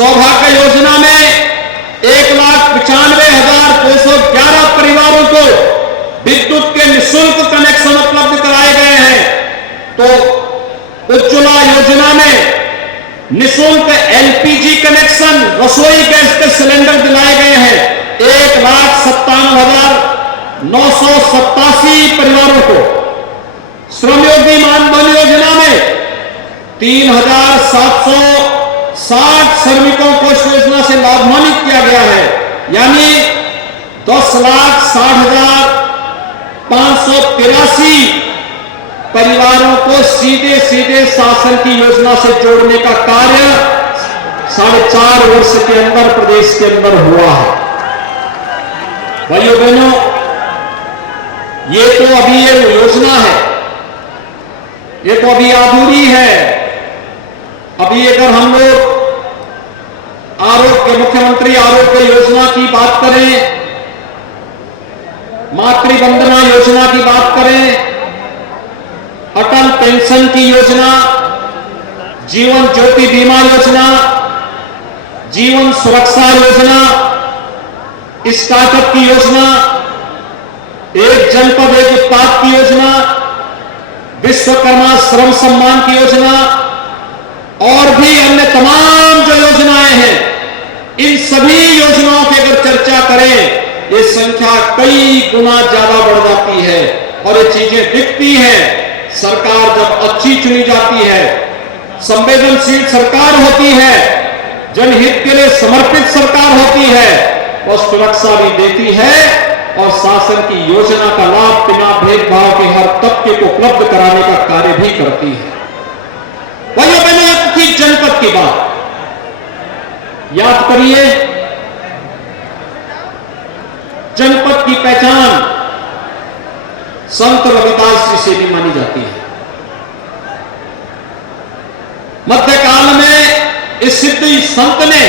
सौभाग्य योजना में 1,95,211 परिवारों को विद्युत के निःशुल्क कनेक्शन उपलब्ध कराए गए हैं। तो उज्ज्वला योजना में निःशुल्क एलपीजी कनेक्शन, रसोई गैस के सिलेंडर दिलाए गए हैं 1,57,987 परिवारों को। श्रमयोगी मानधन योजना में 3,760 श्रमिकों को इस योजना से लाभान्वित किया गया है, यानी 10,60,583 परिवारों को सीधे सीधे शासन की योजना से जोड़ने का कार्य 4.5 वर्ष के अंदर प्रदेश के अंदर हुआ है। भाइयों बहनों, ये तो अभी ये योजना है, ये तो अभी अधूरी है। अभी अगर हम लोग मुख्यमंत्री आरोग्य योजना की बात करें, मातृवंदना योजना की बात करें, अटल पेंशन की योजना, जीवन ज्योति बीमा योजना, जीवन सुरक्षा योजना, स्टार्टअप की योजना, एक जनपद एक उत्पाद की योजना, विश्वकर्मा श्रम सम्मान की योजना और भी अन्य तमाम जो योजनाएं हैं, इन सभी योजनाओं की अगर चर्चा करें, ये संख्या कई गुना ज्यादा बढ़ जाती है। और ये चीजें दिखती हैं। सरकार जब अच्छी चुनी जाती है, संवेदनशील सरकार होती है, जनहित के लिए समर्पित सरकार होती है, और सुरक्षा भी देती है और शासन की योजना का लाभ बिना भेदभाव के हर तबके को उपलब्ध कराने का कार्य भी करती है। भाइयों बहनों, की जनपद की बात याद करिए। जनपद की पहचान संत रविदास जी से भी मानी जाती है। मध्यकाल में इस सिद्ध संत ने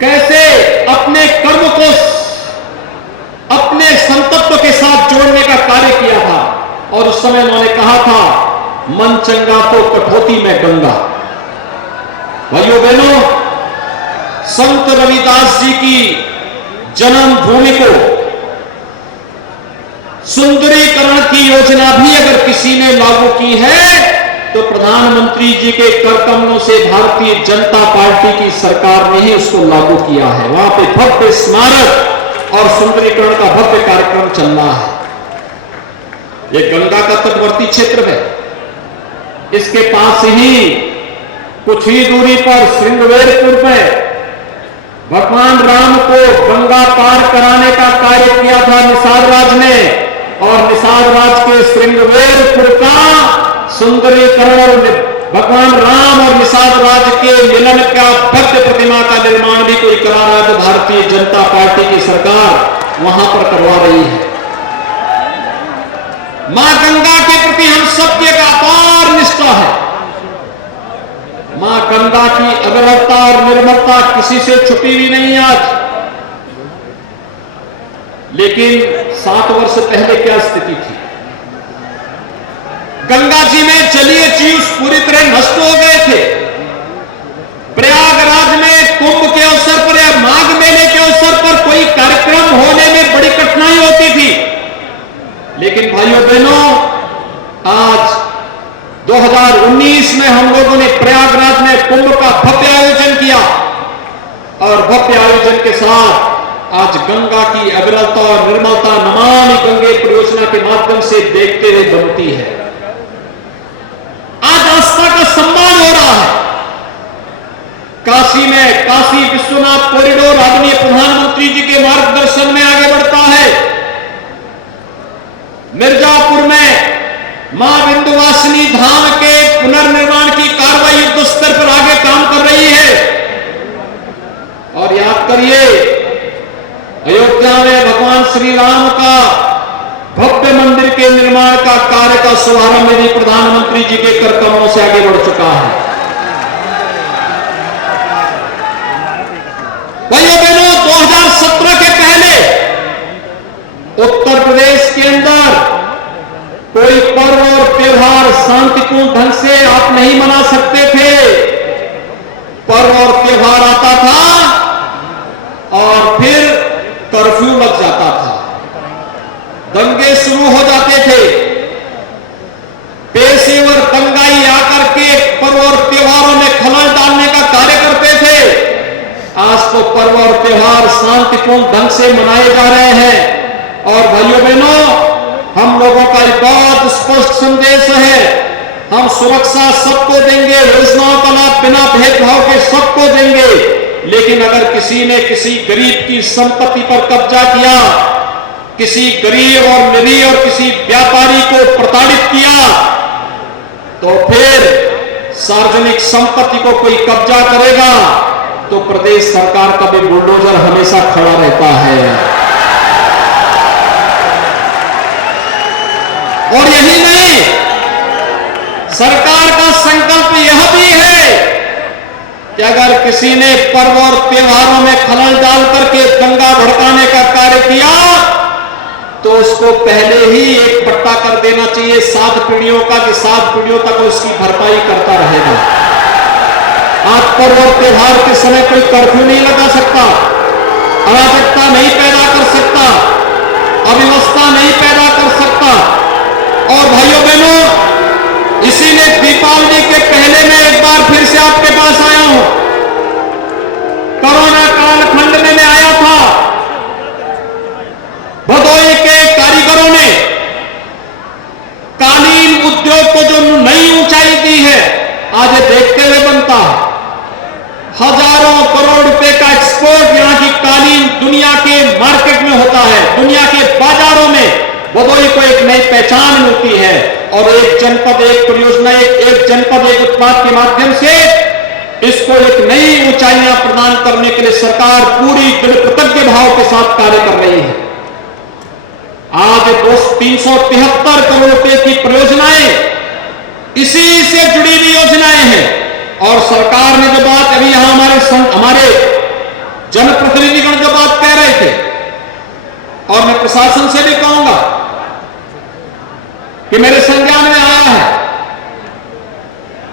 कैसे अपने कर्म को अपने संतत्व के साथ जोड़ने का कार्य किया था, और उस समय उन्होंने कहा था, मन चंगा तो कठौती में गंगा। भाइयों बहनों, संत रविदास जी की जन्मभूमि को सुंदरीकरण की योजना भी अगर किसी ने लागू की है, तो प्रधानमंत्री जी के कर कमलों से भारतीय जनता पार्टी की सरकार ने ही उसको लागू किया है। वहां पे भव्य स्मारक और सुंदरीकरण का भव्य कार्यक्रम चल रहा है। ये गंगा का तटवर्ती क्षेत्र है। इसके पास ही कुछ ही दूरी पर श्रृंगवेरपुर में भगवान राम को गंगा पार कराने का कार्य किया था निषाद राज ने, और निषाद राज के श्रृंगवेरपुर का सुंदरीकरण और भगवान राम और निषाद राज के मिलन का भव्य प्रतिमा का निर्माण भी कोई करा रहा है, तो भारतीय जनता पार्टी की सरकार वहां पर करवा रही है। मां गंगा के प्रति हम सबके का अपार निष्ठा है। मां गंगा की अविरलता और निर्मलता किसी से छुपी भी नहीं आज। लेकिन 7 वर्ष पहले क्या स्थिति थी? गंगा जी में जलीय जीव पूरी तरह नष्ट हो गए थे। प्रयागराज में कुंभ के अवसर पर या माघ मेले के अवसर पर कोई कार्यक्रम होने में बड़ी कठिनाई होती थी। लेकिन भाइयों बहनों, आज 2019 में हम लोगों ने प्रयागराज में कुंभ का भव्य आयोजन किया, और भव्य आयोजन के साथ आज गंगा की अविरलता और निर्मलता नमामि गंगे परियोजना के माध्यम से देखते हुए बनती है। आज आस्था का सम्मान हो रहा है। काशी में काशी विश्वनाथ कॉरिडोर आदरणीय प्रधानमंत्री जी के मार्गदर्शन में आगे बढ़ता है। मिर्जापुर में मां विंध्यवासिनी धाम के पुनर्निर्माण की कार्रवाई युद्ध स्तर पर आगे काम कर रही है। और याद करिए, अयोध्या में भगवान श्री राम का भव्य मंदिर के निर्माण का कार्य का शुभारंभ भी प्रधानमंत्री जी के कर कमलों से आगे बढ़ चुका है। भाइयों बहनों, 2017 के पहले उत्तर प्रदेश के अंदर कोई पर्व और त्योहार शांतिपूर्ण ढंग से आप नहीं मना सकते थे। पर्व आज तो पर्व और त्योहार शांतिपूर्ण ढंग से मनाए जा रहे हैं। और भाइयों बहनों, हम लोगों का एक बहुत स्पष्ट संदेश है, हम सुरक्षा सबको देंगे, योजनाओं का लाभ बिना भेदभाव के सबको देंगे। लेकिन अगर किसी ने किसी गरीब की संपत्ति पर कब्जा किया, किसी गरीब और निरीह और किसी व्यापारी को प्रताड़ित किया, तो फिर सार्वजनिक संपत्ति को कोई कब्जा करेगा तो प्रदेश सरकार का भी बुलडोजर हमेशा खड़ा रहता है। और यही नहीं, सरकार का संकल्प यह भी है कि अगर किसी ने पर्व और त्योहारों में खलल डाल करके दंगा भड़काने का कार्य किया तो उसको पहले ही एक पट्टा कर देना चाहिए 7 पीढ़ियों का, कि 7 पीढ़ियों तक उसकी भरपाई करता रहेगा। आज पर्व और त्योहार के समय कोई कर्फ्यू नहीं लगा सकता, अराजकता नहीं पैदा कर सकता, अव्यवस्था नहीं पैदा कर सकता। और भाइयों बहनों, इसीलिए दीपावली के पहले मैं एक बार फिर से आपके पास आया हूं। कोरोना कालखंड में मैं आया था, भदोही के कारीगरों ने कालीन उद्योग को जो नई ऊंचाई दी है, आज देखते हुए बनता है। हजारों करोड़ रुपए का एक्सपोर्ट यहां की कालीन दुनिया के मार्केट में होता है, दुनिया के बाजारों में भदोही को एक नई पहचान मिलती है। और एक जनपद एक परियोजना, एक जनपद एक उत्पाद के माध्यम से इसको एक नई ऊंचाइयां प्रदान करने के लिए सरकार पूरी दृढ़ कृतज्ञ भाव के साथ कार्य कर रही है। आज 373 करोड़ रुपए की परियोजनाएं इसी से जुड़ी हुई योजनाएं हैं। और सरकार ने जो बात अभी यहां हमारे जनप्रतिनिधिगण जो बात कह रहे थे, और मैं प्रशासन से भी कहूंगा कि मेरे संज्ञान में आया है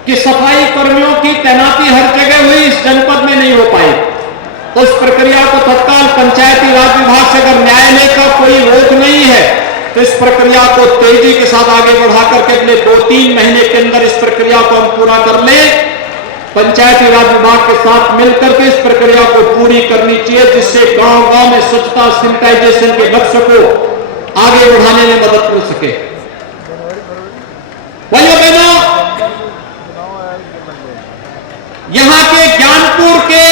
कि सफाई कर्मियों की तैनाती हर जगह हुई, इस जनपद में नहीं हो पाई। उस प्रक्रिया को तत्काल पंचायती राज विभाग से अगर न्यायालय का कोई रोक नहीं है तो इस प्रक्रिया को तेजी के साथ आगे बढ़ा करके अगले 2-3 महीने के अंदर इस प्रक्रिया को हम पूरा कर लें। पंचायती राज विभाग के साथ मिलकर के इस प्रक्रिया को पूरी करनी चाहिए, जिससे गांव-गांव में स्वच्छता सैनिटाइजेशन के लक्ष्य को आगे बढ़ाने में मदद मिल सके। भाइयों बहनों, यहां के ज्ञानपुर के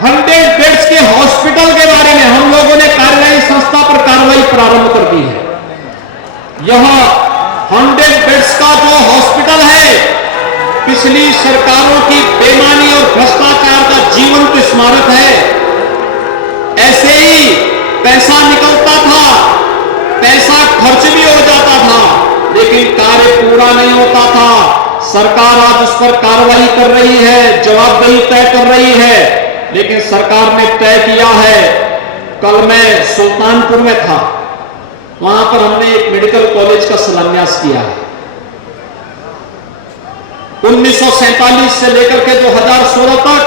100 बेड्स के हॉस्पिटल के बारे में हम लोगों ने कार्यवाही संस्था पर कार्रवाई प्रारंभ कर दी है। यह 100 बेड्स का जो हॉस्पिटल है, पिछली सरकारों की बेईमानी और भ्रष्टाचार का जीवंत स्मारक है। ऐसे ही पैसा निकलता था, पैसा खर्च भी हो जाता था, लेकिन कार्य पूरा नहीं होता था। सरकार आज उस पर कार्रवाई कर रही है, जवाबदेही तय कर रही है। लेकिन सरकार ने तय किया है, कल मैं सुल्तानपुर में था, वहां पर हमने एक मेडिकल कॉलेज का शिलान्यास किया है। 1947 से लेकर के 2016 तक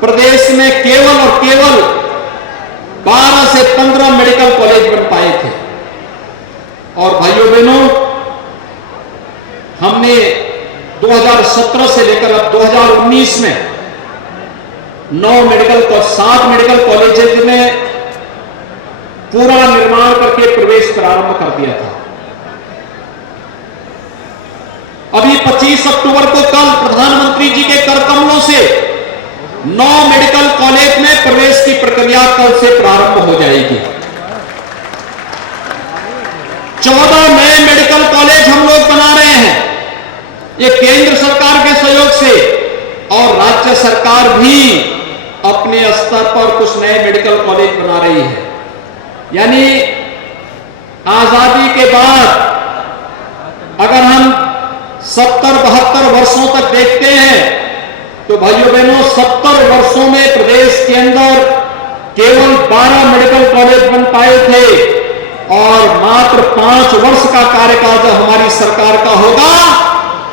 प्रदेश में केवल और केवल 12 से 15 मेडिकल कॉलेज बन पाए थे। और भाइयों बहनों, हमने 2017 से लेकर अब 2019 में 7 मेडिकल कॉलेज में पूरा निर्माण करके प्रवेश प्रारंभ कर दिया था। अभी 25 अक्टूबर को कल प्रधानमंत्री जी के कर कमलों से 9 मेडिकल कॉलेज में प्रवेश की प्रक्रिया कल से प्रारंभ हो जाएगी। 14 नए मेडिकल कॉलेज हम लोग बना रहे हैं, ये केंद्र सरकार के सहयोग से, और राज्य सरकार भी अपने स्तर पर कुछ नए मेडिकल कॉलेज बना रही है। यानी आजादी के बाद अगर हम 70-72 वर्षों तक देखते हैं तो भाइयों बहनों, 70 वर्षों में प्रदेश के अंदर केवल 12 मेडिकल कॉलेज बन पाए थे। और मात्र 5 वर्ष का कार्यकाल जब हमारी सरकार का होगा,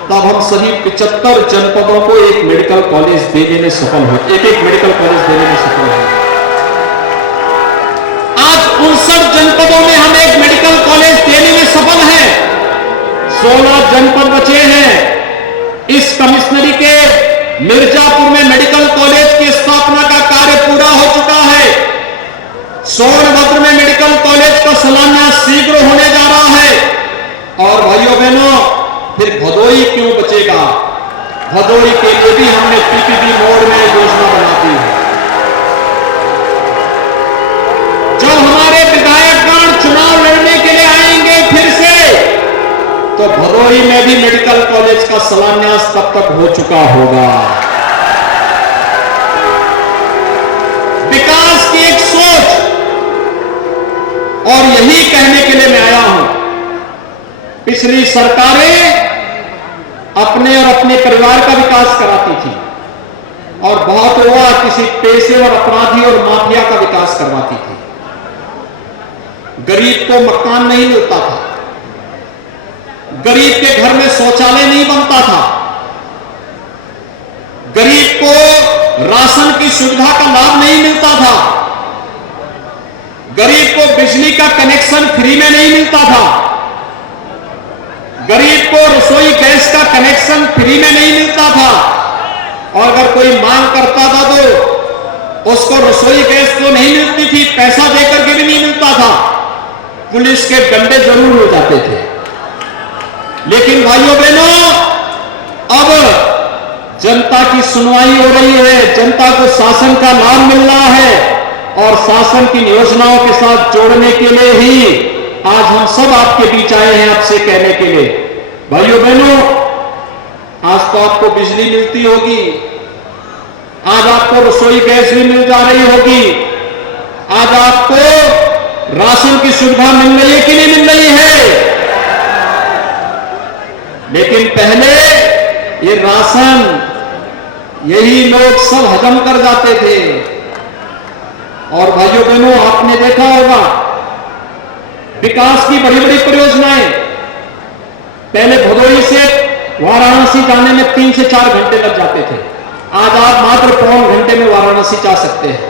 तब हम सभी 75 जनपदों को एक मेडिकल कॉलेज देने में सफल हो, एक मेडिकल कॉलेज देने में सफल होंगे। आज 59 जनपदों में हम एक मेडिकल कॉलेज देने में सफल हैं। 16 जनपद बचे हैं। इस कमिश्नरी के मिर्जापुर में मेडिकल कॉलेज की स्थापना का कार्य पूरा हो चुका है। सोनभद्र में मेडिकल कॉलेज का शिलान्यास शीघ्र होने जा रहा है। और भाइयों बहनों, फिर भदोई क्यों बचेगा? भदोई के लिए भी हमने पीपीपी मोड में योजना बना दी है। जब हमारे विधायकगण चुनाव लड़ने के लिए आएंगे फिर से, तो भदोई में भी मेडिकल कॉलेज का शिलान्यास तब तक हो चुका होगा। विकास की एक सोच, और यही कहने के लिए मैं आया हूं। पिछली सरकारें अपने और अपने परिवार का विकास कराती थी, और बहुत हुआ किसी पेशेवर अपराधी और माफिया का विकास करवाती थी। गरीब को मकान नहीं मिलता था, गरीब के घर में शौचालय नहीं बनता था, गरीब को राशन की सुविधा का लाभ नहीं मिलता था, गरीब को बिजली का कनेक्शन फ्री में नहीं मिलता था, गरीब को रसोई गैस का कनेक्शन फ्री में नहीं मिलता था, और अगर कोई मांग करता था तो उसको रसोई गैस तो नहीं मिलती थी, पैसा देकर के भी नहीं मिलता था, पुलिस के डंडे जरूर हो जाते थे। लेकिन भाइयों बहनों, अब जनता की सुनवाई हो रही है, जनता को शासन का लाभ मिल रहा है, और शासन की योजनाओं के साथ जोड़ने के लिए ही आज हम सब आपके बीच आए हैं, आपसे कहने के लिए। भाइयों बहनों, आज तो आपको बिजली मिलती होगी, आज आपको रसोई गैस भी मिल जा रही होगी, आज आपको राशन की सुविधा मिल रही है कि नहीं मिल रही है? लेकिन पहले ये राशन यही लोग सब हजम कर जाते थे। और भाइयों बहनों, आपने देखा होगा विकास की बड़ी बड़ी परियोजनाएं, पहले भदोई से वाराणसी जाने में 3 से 4 घंटे लग जाते थे, आज आप मात्र पौन घंटे में वाराणसी जा सकते हैं।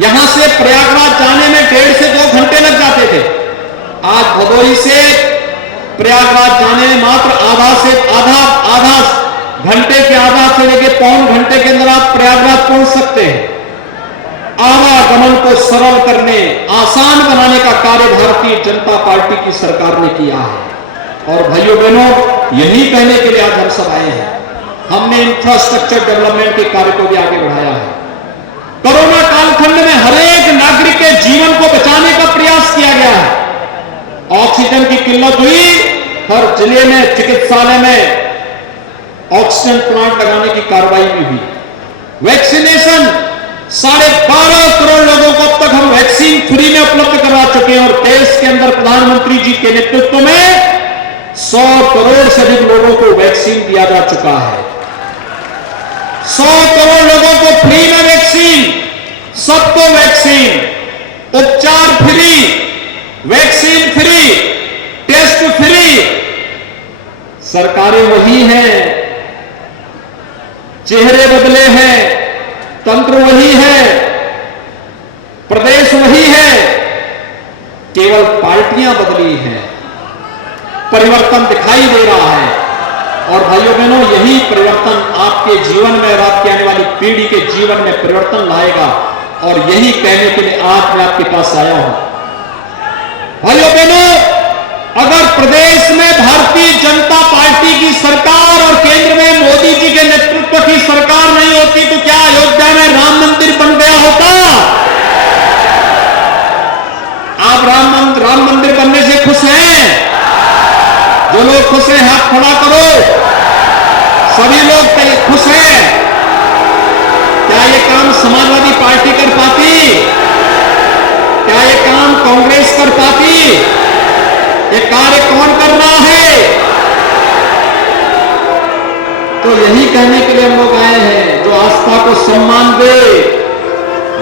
यहां से प्रयागराज जाने में 1.5 से 2 घंटे लग जाते थे, आज भदोई से प्रयागराज जाने में मात्र आधा घंटे के आधा से लेकर पौन घंटे के अंदर आप प्रयागराज पहुंच सकते हैं। आवागमन को सरल करने, आसान बनाने का कार्य भारतीय जनता पार्टी की सरकार ने किया है। और भाइयों बहनों, यही कहने के लिए आज हम सब आए हैं। हमने इंफ्रास्ट्रक्चर डेवलपमेंट के कार्य को भी आगे बढ़ाया है। कोरोना कालखंड में हर एक नागरिक के जीवन को बचाने का प्रयास किया गया है। ऑक्सीजन की किल्लत हुई, हर जिले में चिकित्सालय में ऑक्सीजन प्लांट लगाने की कार्रवाई भी हुई। वैक्सीनेशन 12.5 करोड़ लोगों को अब तक हम वैक्सीन फ्री में उपलब्ध करवा चुके हैं, और देश के अंदर प्रधानमंत्री जी के नेतृत्व में 100 करोड़ से अधिक लोगों को वैक्सीन दिया जा चुका है। 100 करोड़ लोगों को फ्री में वैक्सीन, सबको वैक्सीन, उपचार free, vaccine free, test free. सरकारें वही हैं, चेहरे बदले हैं, तंत्र वही है, प्रदेश वही है, केवल पार्टियां बदली हैं, परिवर्तन दिखाई दे रहा है। और भाइयों बहनों, यही परिवर्तन आपके जीवन में और आपकी आने वाली पीढ़ी के जीवन में परिवर्तन लाएगा, और यही कहने के लिए आज मैं आपके पास आया हूं। भाइयों बहनों, अगर प्रदेश में भारतीय जनता पार्टी की सरकार और केंद्र में मोदी जी के नेतृत्व की सरकार नहीं होती, तो क्या अयोध्या में राम मंदिर बन गया होता? आप राम मंदिर बनने से खुश हैं? जो लोग खुश हैं हाथ खड़ा करो। सभी लोग खुश हैं? क्या ये काम समाजवादी पार्टी कर पाती? क्या ये काम कांग्रेस कर पाती? ये कार्य कौन कर रहा है? तो यही कहने के लिए हम लोग आए हैं, जो आस्था को सम्मान दे,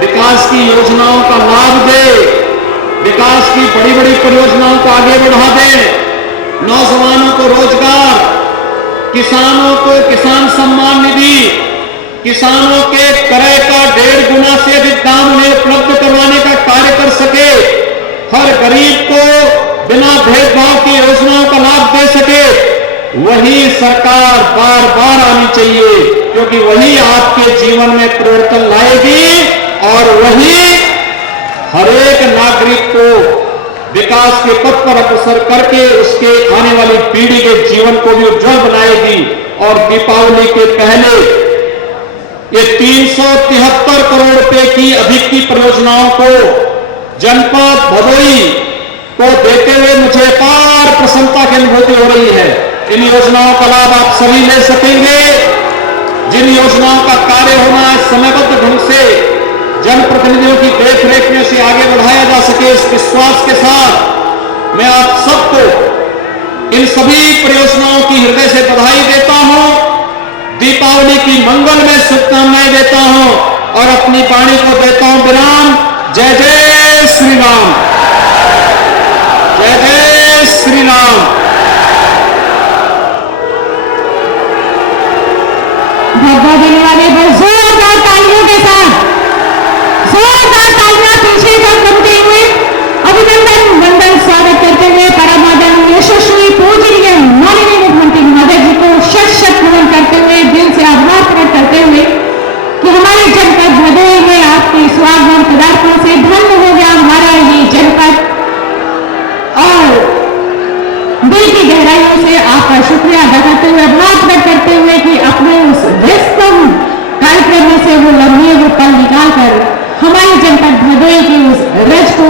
विकास की योजनाओं का लाभ दे, विकास की बड़ी बड़ी परियोजनाओं को आगे बढ़ा दे, नौजवानों को रोजगार, किसानों को किसान सम्मान निधि, किसानों के क्रय का 1.5 गुना से अधिक दाम उन्हें उपलब्ध करवाने का कार्य कर सके, हर गरीब को बिना भेदभाव की योजनाओं का लाभ दे सके, वही सरकार बार बार आनी चाहिए। क्योंकि वही आपके जीवन में परिवर्तन लाएगी और वही हर एक नागरिक को विकास के पथ पर अग्रसर करके उसके आने वाली पीढ़ी के जीवन को भी उज्जवल बनाएगी। और दीपावली के पहले ये 373 करोड़ रुपए की अधिक की परियोजनाओं को जनपद भदोई को देते हुए मुझे अपार प्रसन्नता की अनुभूति हो रही है। इन योजनाओं का लाभ आप सभी ले सकेंगे। जिन योजनाओं का कार्य होना है समयबद्ध ढंग से जनप्रतिनिधियों की देखरेख में से आगे बढ़ाया जा सके, इस विश्वास के साथ मैं आप सबको इन सभी परियोजनाओं की हृदय से बधाई देता हूं, दीपावली की मंगलमय शुभकामनाएं देता हूं और अपनी वाणी को देता हूं विराम। जय जय श्री राम, जय जय श्री राम। भगवा देने वाले पर जोरदार तालियों के साथ जोरदार तालियां पीछे तक करते हुए अभिनंदन वंदन स्वागत करते हुए परमादन यशस्वी पूजनीय माननीय मुख्यमंत्री महोदय जी को शत शत नमन करते हुए दिल से आभार प्रकट करते हुए कि हमारे जनपद भदोई में आपके स्वागत पदार्थों से धन्य हो गया हमारा ये जनपद और दिल की गहराइयों से आपका शुक्रिया अदा करते हुए आभार प्रकट करते हुए कि अपने उस व्यस्तम कार्यक्रम में से वो लम्हे वो पल निकाल कर हमारे जनपद भदोई की उस रज को